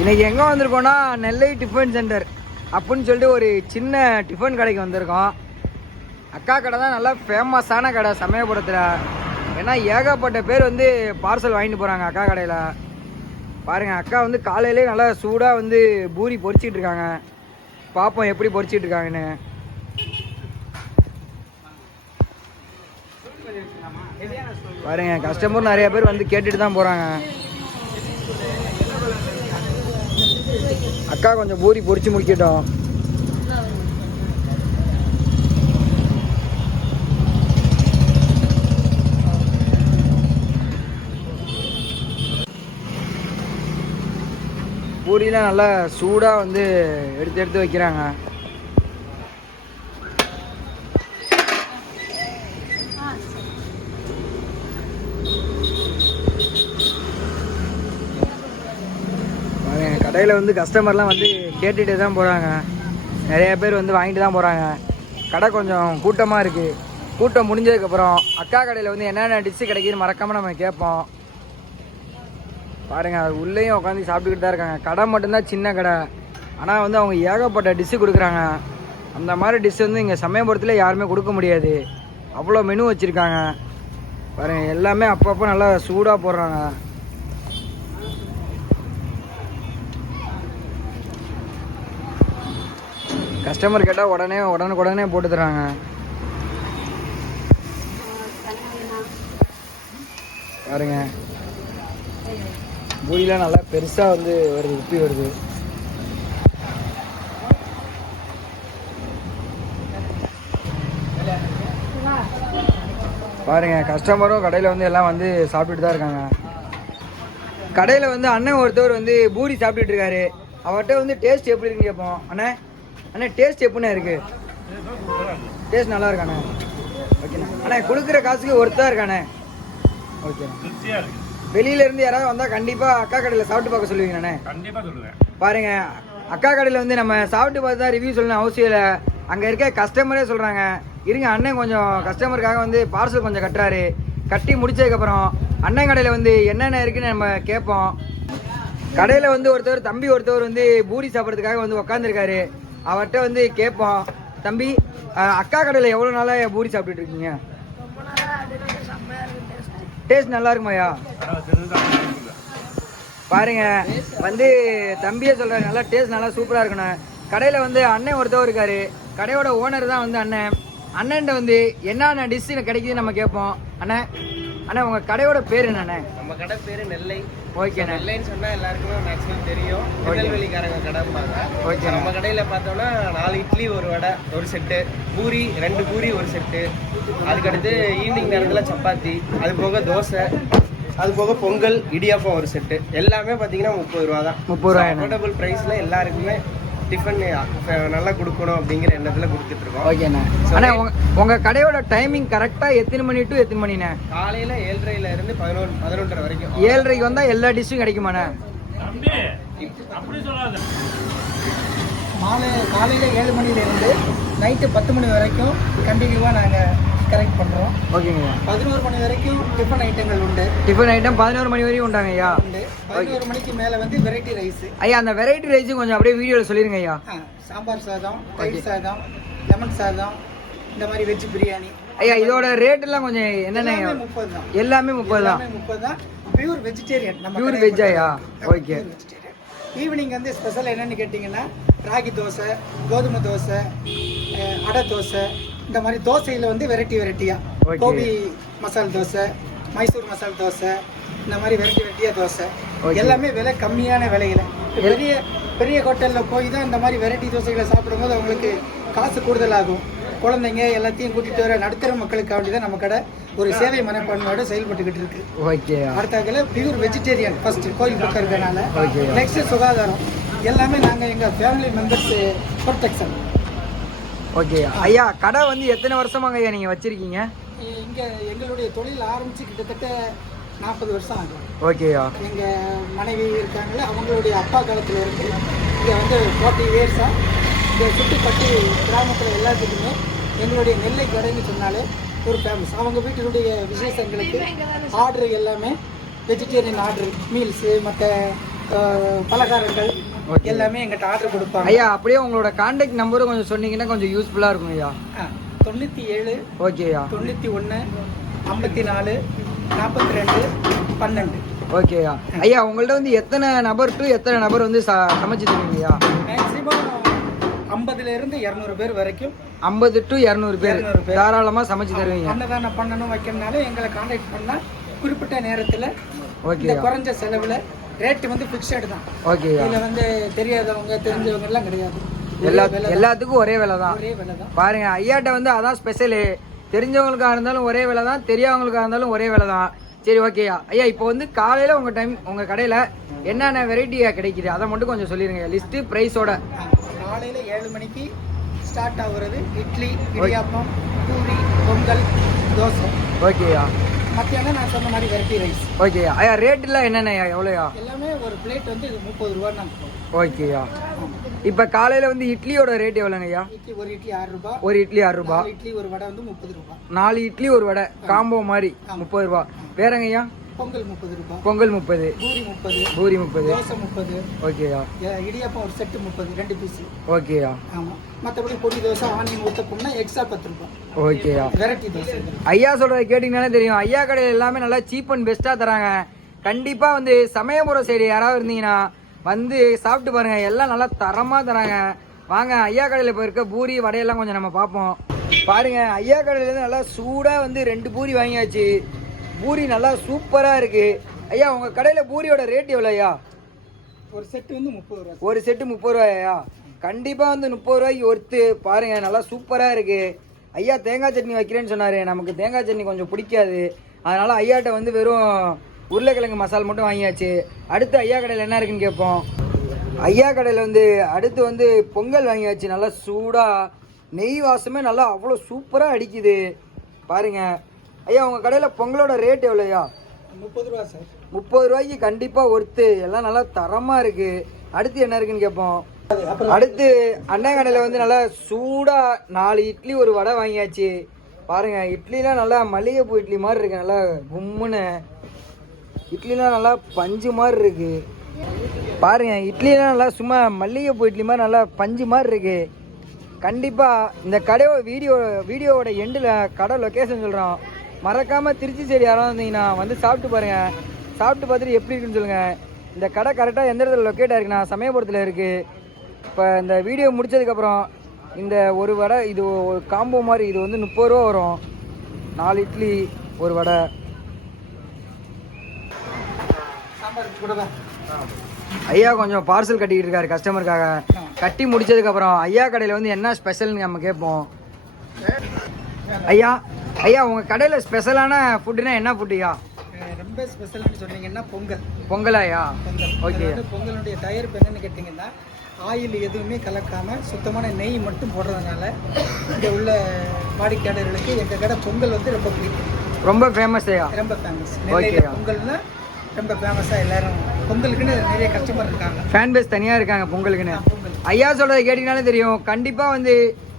இன்னைக்கு எங்கே வந்திருக்கோம்னா நெல்லை tiffin centre அப்படின்னு சொல்லிட்டு ஒரு சின்ன டிஃபன் கடைக்கு வந்திருக்கோம். அக்கா கடை தான் நல்லா ஃபேமஸான கடை சமயபுரத்தில். ஏன்னா ஏகப்பட்ட பேர் வந்து பார்சல் வாங்கிட்டு போகிறாங்க அக்கா கடையில். பாருங்கள், அக்கா வந்து காலையிலே நல்லா சூடாக வந்து பூரி பொரிச்சிட்டு இருக்காங்க. பார்ப்போம் எப்படி பொரிச்சிட்டு இருக்காங்கன்னு. பாருங்க, கஸ்டமர் நிறைய பேர் வந்து கேட்டுட்டு தான் போகிறாங்க. அக்கா கொஞ்சம் பூரி பொரிச்சு முடிக்கட்டும். பூரியெலாம் நல்லா சூடாக வந்து எடுத்து எடுத்து வைக்கிறாங்க. கடையில் வந்து கஸ்டமர்லாம் வந்து கேட்டுகிட்டே தான் போகிறாங்க. நிறைய பேர் வந்து வாங்கிட்டு தான் போகிறாங்க. கடை கொஞ்சம் கூட்டமாக இருக்குது. கூட்டம் முடிஞ்சதுக்கப்புறம் அக்கா கடையில் வந்து என்னென்ன டிஷ்ஷு கிடைக்குதுன்னு மறக்காமல் நம்ம கேட்போம். பாருங்கள், அது உள்ளேயும் உட்காந்து சாப்பிட்டுக்கிட்டு தான் இருக்காங்க. கடை மட்டும்தான் சின்ன கடை, ஆனால் வந்து அவங்க ஏகப்பட்ட டிஷ்ஷு கொடுக்குறாங்க. அந்த மாதிரி டிஷ் வந்து இங்கே சமயபுரத்தில் யாருமே கொடுக்க முடியாது. அவ்வளோ மெனு வச்சுருக்காங்க. பாருங்கள், எல்லாமே அப்பப்போ நல்லா சூடாக போடுறாங்க. கஸ்டமர் கேட்டால் உடனே போட்டு தராங்க. பாருங்க, பூரிலாம் நல்லா பெருசாக வந்து வருது, உப்பி வருது. பாருங்க, கஸ்டமரும் கடையில் வந்து எல்லாம் வந்து சாப்பிட்டுட்டு தான் இருக்காங்க. கடையில் வந்து அண்ணன் ஒருத்தவர் வந்து பூரி சாப்பிட்டுட்டு இருக்காரு. அவர்கிட்ட வந்து டேஸ்ட் எப்படி இருக்குன்னு கேட்போம். அண்ணா டேஸ்ட் எப்படிண்ணே இருக்கு? டேஸ்ட் நல்லா இருக்காண்ணே. ஓகேண்ணா. அண்ணா கொடுக்குற காசுக்கு ஒருத்தா இருக்காண்ணே. ஓகே. வெளியில இருந்து யாராவது வந்தால் கண்டிப்பாக அக்கா கடையில் சாப்பிட்டு பார்க்க சொல்லுவீங்கண்ணே? கண்டிப்பாக சொல்லுவேன். பாருங்க, அக்கா கடையில் வந்து நம்ம சாப்பிட்டு பார்த்து தான் ரிவ்யூ சொல்லணும் அவசியம் இல்லை. அங்கே இருக்க கஸ்டமரே சொல்கிறாங்க. இருங்க, அண்ணன் கொஞ்சம் கஸ்டமருக்காக வந்து பார்சல் கொஞ்சம் கட்டுறாரு. கட்டி முடிச்சதுக்கப்புறம் அண்ணன் கடையில் வந்து என்னென்ன இருக்குன்னு நம்ம கேட்போம். கடையில் வந்து தம்பி ஒருத்தவர் வந்து பூரி சாப்பிட்றதுக்காக வந்து உக்காந்துருக்காரு. அவர்கிட்ட வந்து கேட்போம், தம்பி அக்கா கடையில் எவ்வளோ நாளாக பூரி சாப்பிட்டுட்டு இருக்கீங்க? டேஸ்ட் நல்லா இருக்குமாயா? பாருங்க, வந்து தம்பியே சொல்கிறாரு நல்லா டேஸ்ட் நல்லா சூப்பராக இருக்கணும். கடையில் வந்து அண்ணன் ஒருத்தவர் இருக்காரு. கடையோட ஓனர் தான் வந்து அண்ணன்ட்ட வந்து என்னென்ன டிஷ்ஷு கிடைக்குதுன்னு நம்ம கேட்போம். அண்ணா உங்கள் கடையோட பேர் என்னண்ணே? நம்ம கடை பேர் நெல்லை. ஓகேண்ணா. நெல்லைன்னு சொன்னால் எல்லாருக்குமே மேக்ஸிமம் தெரியும். திருநெல்வேலிக்காரங்க கடைப்பாங்க. ஓகே. நம்ம கடையில் பார்த்தோம்னா 4 இட்லி ஒரு வடை ஒரு செட்டு, பூரி 2 பூரி ஒரு செட்டு, அதுக்கடுத்து ஈவினிங் நேரத்தில் சப்பாத்தி, அது போக தோசை, அது போக பொங்கல், இடியாப்பம் ஒரு செட்டு. எல்லாமே பார்த்தீங்கன்னா 30 ரூபா தான். 30 ரூபா அஃபோர்டபுள் ப்ரைஸில் எல்லாருக்குமே டிஃபன் நல்லா கொடுக்கணும் அப்படிங்கிற எண்ணத்தில் கொடுத்துட்டு இருக்கோம். ஓகேண்ணா. ஆனால் உங்கள் கடையோட டைமிங் கரெக்டாக எத்தனை மணி டு எத்தனை மணிண்ணே? காலையில் 7:30 இருந்து 11:30 வரைக்கும். 7:30 வந்தால் எல்லா டிஷ்ஷும் கிடைக்குமாண்ணே? காலையில் 7 மணிலேருந்து நைட்டு 10 மணி வரைக்கும் கண்டினியூவாக நாங்கள் கரெக்ட் பண்ணுறோம். ஓகேங்க. 11 மணி வரைக்கும் டிஃபன் ஐட்டங்கள் உண்டு. டிஃபன் ஐட்டம் 11 மணி வரைக்கும் உண்டாங்க ஐயா. 11 மணிக்கு மேலே வந்து வெரைட்டி ரைஸ். ஐயா, அந்த வெரைட்டி ரைஸும் கொஞ்சம் அப்படியே வீடியோவில் சொல்லிடுங்க ஐயா. சாம்பார் சாதம், தயிர் சாதம், லெமன் சாதம், இந்த மாதிரி வெஜ் பிரியாணி. ஐயா, இதோட ரேட்டெல்லாம் கொஞ்சம் என்னென்ன? 30 தான். எல்லாமே 30 தான். 30 தான். Pure vegetarian. பியூர் வெஜ் ஐயா. ஓகே. ஈவினிங் வந்து ஸ்பெஷல் என்னென்னு கேட்டிங்கன்னா ராகி தோசை, கோதுமை தோசை, அடை தோசை, இந்த மாதிரி தோசையில் வந்து வெரைட்டியாக கோபி மசால் தோசை, மைசூர் மசால் தோசை, இந்த மாதிரி வெரைட்டியாக தோசை. எல்லாமே விலை கம்மியான விலையில். பெரிய ஹோட்டலில் போய் தான் இந்த மாதிரி வெரைட்டி தோசைகளை சாப்பிடும்போது அவங்களுக்கு காசு கூடுதலாகும். குழந்தைங்க எல்லாத்தையும் கூட்டிகிட்டு வர நடுத்தர மக்களுக்காண்டி தான் நம்ம கடை ஒரு சேவை மனப்பான்மையோட செயல்பட்டுக்கிட்டு இருக்கு. ஓகே. அடுத்தாக்கல பியூர் வெஜிடேரியன் ஃபர்ஸ்ட் கோயில் பக்கம் இருக்கனால. நெக்ஸ்ட் சுகாதாரம். எல்லாமே நாங்கள் எங்கள் ஃபேமிலி மெம்பர்ஸ் ப்ரொடெக்ஷன். ஓகே ஐயா, கடை வந்து எத்தனை வருஷமாங்க ஐயா நீங்கள் வச்சுருக்கீங்க? இங்கே எங்களுடைய தொழில் ஆரம்பித்து கிட்டத்தட்ட 40 வருஷம் ஆகும். ஓகேயா. எங்கள் மனைவி இருக்காங்களே, அவங்களுடைய அப்பா காலத்தில் இருந்து இங்கே வந்து 40 இயர்ஸாக இங்கே சுற்றுப்பட்டு கிராமத்தில் எல்லாத்துக்குமே எங்களுடைய நெல்லை கடைன்னு சொன்னாலே ஒரு ஃபேமஸ். அவங்க வீட்டினுடைய விசேஷங்களுக்கு ஆர்டர் எல்லாமே வெஜிடேரியன் ஆர்டர், மீல்ஸு, மற்ற பலகாரங்கள் எல்லாமே எங்கிட்ட ஆர்டர் கொடுப்பாங்க. ஐயா அப்படியே உங்களோட கான்டாக்ட் நம்பரும் கொஞ்சம் சொன்னீங்கன்னா கொஞ்சம் யூஸ்ஃபுல்லாக இருக்கும் ஐயா. 97 ஓகேயா 91 54 42 12. ஓகேயா ஐயா உங்கள்ட்ட வந்து எத்தனை நபர் டு எத்தனை நபர் வந்து சமைச்சு தருவீங்கய்யா? மேக்ஸிமம் 50 இருந்து 200 பேர் வரைக்கும். 50 to 200 பேர் தாராளமாக சமைச்சு தருவீங்க. அன்னதானம் பண்ணணும் வைக்கணும்னால எங்களை கான்டாக்ட் பண்ணால் குறிப்பிட்ட நேரத்தில் ஓகே குறைஞ்ச செலவில் ரேட்டு வந்து ஃபிக்ஸடு தான். ஓகே இதில் வந்து தெரியாதவங்க தெரிஞ்சவங்க எல்லாம் கிடையாது. எல்லாத்துக்கும் ஒரே விலை தான். ஒரே விலை தான். பாருங்க ஐயாட்ட வந்து அதான் ஸ்பெஷலு. தெரிஞ்சவங்களுக்காக இருந்தாலும் ஒரே விலை தான், தெரியாதவங்களுக்காக இருந்தாலும் ஒரே விலை தான். சரி ஓகேயா ஐயா, இப்போ வந்து காலையில் உங்கள் கடையில் என்னென்ன வெரைட்டியாக கிடைக்குது அதை மட்டும் கொஞ்சம் சொல்லிடுங்க லிஸ்ட்டு ப்ரைஸோட. காலையில் 7 மணிக்கு ஸ்டார்ட் ஆகுறது இட்லி, இடியாப்பம், பூரி, பொங்கல், தோசை. ஓகேயா மத்தியானம் நான் சொன்ன மாதிரி வெரைட்டி ரைஸ். ஓகேயா ஐயா ரேட்டெல்லாம் என்னென்னயா எவ்வளோயா? எல்லாமே ஒரு பிளேட் வந்து 30 ரூபான்னு. ஓகேயா இப்போ காலையில் வந்து இட்லியோட ரேட் எவ்வளோங்க ஐயா? ஒரு இட்லி 6 ரூபா. ஒரு இட்லி 6 ரூபா. இட்லி ஒரு வடை வந்து 30 ரூபா. 4 இட்லி ஒரு வடை காம்போ மாதிரி 30 ரூபா. வேறங்க ஐயா? பொங்கல் 30 ரூபா. பொங்கல் 30. பூரி 30. தோசை 30. ஓகேயா இடியாப்பம் ஒரு செட்டு 30 2 பீஸ். ஓகேயா ஆமாம். மற்றபடி பொடி தோசை ஆனியன் ஊற்றப்போம்னா எக்ஸ்ட்ரா 10 ரூபா. ஓகேயா வெரைட்டி தோசை. ஐயா சொல்கிறத கேட்டிங்கனாலே தெரியும், ஐயா கடையில் எல்லாமே நல்லா சீப் அண்ட் பெஸ்ட்டாக தராங்க. கண்டிப்பாக வந்து சமயபுரம் சைடு யாராவது இருந்தீங்கன்னா வந்து சாப்பிட்டு பாருங்கள், எல்லாம் நல்லா தரமாக தராங்க. வாங்க ஐயா கடையில் இப்போ இருக்க பூரி வடையெல்லாம் கொஞ்சம் நம்ம பார்ப்போம். பாருங்கள் ஐயா கடையிலேருந்து நல்லா சூடாக வந்து 2 பூரி வாங்கியாச்சு. பூரி நல்லா சூப்பராக இருக்குது. ஐயா உங்கள் கடையில் பூரியோட ரேட் எவ்வளோ ஐயா? ஒரு செட்டு வந்து 30 ரூபா. ஒரு செட்டு 30 ரூபாயா? கண்டிப்பாக வந்து 30 ரூபாய்க்கு ஒர்த்து. பாருங்கள் நல்லா சூப்பராக இருக்குது. ஐயா தேங்காய் சட்னி வைக்கிறேன்னு சொன்னார். நமக்கு தேங்காய் சட்னி கொஞ்சம் பிடிக்காது, அதனால் ஐயாட்ட வந்து வெறும் உருளைக்கிழங்கு மசாலா மட்டும் வாங்கியாச்சு. அடுத்து ஐயா கடையில் என்ன இருக்குன்னு கேட்போம். ஐயா கடையில் வந்து அடுத்து வந்து பொங்கல் வாங்கியாச்சு. நல்லா சூடாக நெய் வாசமே நல்லா அவ்வளோ சூப்பராக அடிக்குது. பாருங்கள் ஐயா உங்கள் கடையில் பொங்கலோட ரேட் எவ்வளோயா? 30 ரூபா சார். 30 ரூபாய்க்கு கண்டிப்பாக ஒர்த்து. எல்லாம் நல்லா தரமாக இருக்குது. அடுத்து என்ன இருக்குன்னு கேட்போம். அடுத்து அண்ணன் கடையில் வந்து நல்லா சூடாக 4 இட்லி ஒரு வடை வாங்கியாச்சு. பாருங்கள் இட்லிலாம் நல்லா மல்லிகைப்பூ இட்லி மாதிரி இருக்குது. நல்லா கும்முன்னு இட்லிலாம் நல்லா பஞ்சு மாதிரி இருக்குது. பாருங்கள் இட்லிலாம் நல்லா சும்மா மல்லிகைப்பூ இட்லி மாதிரி நல்லா பஞ்சு மாதிரி இருக்குது. கண்டிப்பாக இந்த கடையோட வீடியோவோட எண்டில் கடை லொக்கேஷன் சொல்கிறோம். மறக்காமல் திருச்சி சைடு யாராவது இருந்தீங்கன்னா வந்து சாப்பிட்டு பாருங்கள். சாப்பிட்டு பார்த்துட்டு எப்படி இருக்குன்னு சொல்லுங்கள். இந்த கடை கரெக்டாக எந்த இடத்துல லொக்கேட் ஆகிருக்குண்ணா சமயபுரத்தில் இருக்குது. இப்போ இந்த வீடியோ முடித்ததுக்கப்புறம் இந்த ஒரு வடை இது ஒரு காம்போ மாதிரி இது வந்து 30 ரூபா வரும். 4 இட்லி ஒரு வடை. ஐயா கொஞ்சம் பார்சல் கட்டிக்கிட்டு இருக்காரு கஸ்டமருக்காக. கட்டி முடிச்சதுக்கப்புறம் ஐயா கடையில் வந்து என்ன ஸ்பெஷல்னு நம்ம கேட்போம். ஐயா ஐயா உங்கள் கடையில் ஸ்பெஷலான ஃபுட்டுனா என்ன ஃபுட்டுயா? ரொம்ப ஸ்பெஷல்னு சொன்னீங்கன்னா பொங்கல். பொங்கலாயா? பொங்கல். ஓகே. பொங்கலுடைய தயாரிப்பு என்னன்னு கேட்டிங்கன்னா ஆயில் எதுவுமே கலக்காமல் சுத்தமான நெய் மட்டும் போடுறதுனால இங்கே உள்ள வாடிக்கையாளர்களுக்கு எங்கள் கடை பொங்கல் வந்து ரொம்ப பிடிக்கும். ரொம்ப ஃபேமஸ் ஐயா. ரொம்ப ஃபேமஸ். பொங்கல்னா ரொம்ப ஃபேமஸாக எல்லாரும் பொங்கலுக்குன்னு நிறைய கஸ்டமர் இருக்காங்க. ஃபேன் பேஸ் தனியாக இருக்காங்க பொங்கலுக்குன்னு. ஐயா சொல்கிறத கேட்டிங்கனாலே தெரியும். கண்டிப்பாக வந்து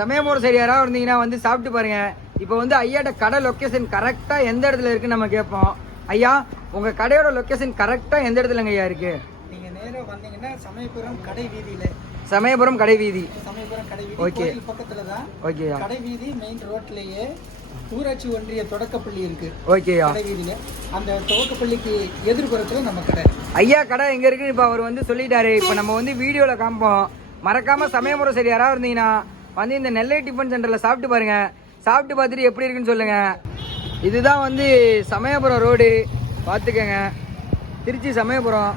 சமயபுரம் சைடு யாராவது இருந்தீங்கன்னா வந்து சாப்பிட்டு பாருங்கள். இப்போ வந்து ஐயாட்ட கடை லொக்கேஷன் கரெக்டாக எந்த இடத்துல இருக்குன்னு நம்ம கேட்போம். ஐயா உங்கள் கடையோட லொக்கேஷன் கரெக்டாக எந்த இடத்துலங்க ஐயா இருக்குது? நீங்கள் நேராக வந்தீங்கன்னா சமயபுரம் கடை வீதியில். சமயபுரம் கடை வீதி. சமயபுரம் கடை வீதி. ஓகே. பக்கத்தில் தான். ஓகேயா. கடை வீதி மெயின் ரோட்லேயே ஊராட்சி ஒன்றிய தொடக்கப்பள்ளி இருக்கு. ஓகேயா. கடை வீதியில் அந்த தொடக்கப்பள்ளிக்கு எதிர்புறத்தில் நம்ம கடை. ஐயா கடை எங்கே இருக்குன்னு இப்போ அவர் வந்து சொல்லிட்டாரு. இப்போ நம்ம வந்து வீடியோவில் காமிப்போம். மறக்காமல் சமயபுரம் சரி யாராவது இருந்தீங்கன்னா வந்து இந்த நெல்லை டிஃபன் சென்டரில் சாப்பிட்டு பாருங்கள். சாப்பிட்டு பார்த்துட்டு எப்படி இருக்குன்னு சொல்லுங்கள். இதுதான் வந்து சமயபுரம் ரோடு பார்த்துக்கங்க. திருச்சி சமயபுரம்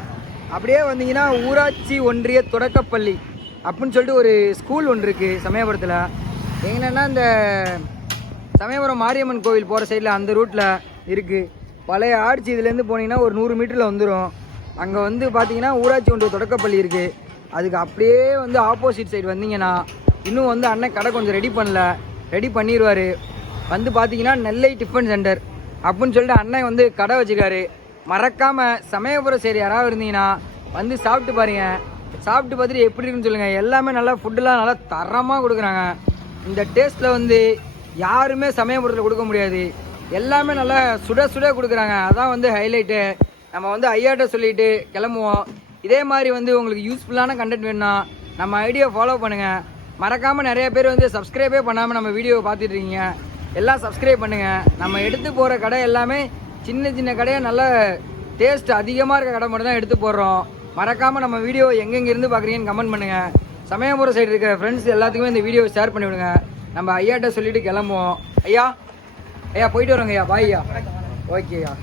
அப்படியே வந்தீங்கன்னா ஊராட்சி ஒன்றிய தொடக்கப்பள்ளி அப்படின்னு சொல்லிட்டு ஒரு ஸ்கூல் ஒன்று இருக்குது சமயபுரத்தில். எங்கன்னா இந்த சமயபுரம் மாரியம்மன் கோவில் போகிற சைடில் அந்த ரூட்டில் இருக்குது. பழைய ஆட்சி இதுலேருந்து போனீங்கன்னா ஒரு 100 மீட்டரில் வந்துடும். அங்கே வந்து பார்த்தீங்கன்னா ஊராட்சி ஒன்றிய தொடக்கப்பள்ளி இருக்குது. அதுக்கு அப்படியே வந்து ஆப்போசிட் சைடு வந்தீங்கன்னா இன்னும் வந்து அண்ணன் கடை கொஞ்சம் ரெடி பண்ணிடுவார். வந்து பார்த்தீங்கன்னா நெல்லை டிஃபன் சென்டர் அப்படின்னு சொல்லிட்டு அண்ணன் வந்து கடை வச்சுக்காரு. மறக்காமல் சமயபுரம் சரி யாராவது இருந்தீங்கன்னா வந்து சாப்பிட்டு பாருங்கள். சாப்பிட்டு பார்த்துட்டு எப்படி இருக்குன்னு சொல்லுங்கள். எல்லாமே நல்லா ஃபுட்டுலாம் நல்லா தரமாக கொடுக்குறாங்க. இந்த டேஸ்ட்டில் வந்து யாருமே சமயபுரத்தில் கொடுக்க முடியாது. எல்லாமே நல்லா சுட கொடுக்குறாங்க. அதான் வந்து ஹைலைட்டு. நம்ம வந்து ஐயாட்ட சொல்லிட்டு கிளம்புவோம். இதே மாதிரி வந்து உங்களுக்கு யூஸ்ஃபுல்லான கண்டென்ட் வேணும்னா நம்ம ஐடியா ஃபாலோ பண்ணுங்கள். மறக்காமல் நிறைய பேர் வந்து சப்ஸ்கிரைபே பண்ணாமல் நம்ம வீடியோவை பார்த்துட்டு இருக்கீங்க. எல்லாம் சப்ஸ்கிரைப் பண்ணுங்கள். நம்ம எடுத்து போகிற கடை எல்லாமே சின்ன சின்ன கடையாக நல்ல டேஸ்ட் அதிகமாக இருக்க கடை மட்டும் தான் எடுத்து போடுறோம். மறக்காமல் நம்ம வீடியோ எங்கெங்கே இருந்து பார்க்குறீங்கன்னு கமெண்ட் பண்ணுங்கள். சமயபுரம் சைடு இருக்கிற ஃப்ரெண்ட்ஸ் எல்லாத்துக்குமே இந்த வீடியோவை ஷேர் பண்ணிவிடுங்க. நம்ம ஐயாட்ட சொல்லிவிட்டு கிளம்புவோம். ஐயா போயிட்டு வரோங்க ஐயா. பாய் ஐயா. ஓகே ஐயா.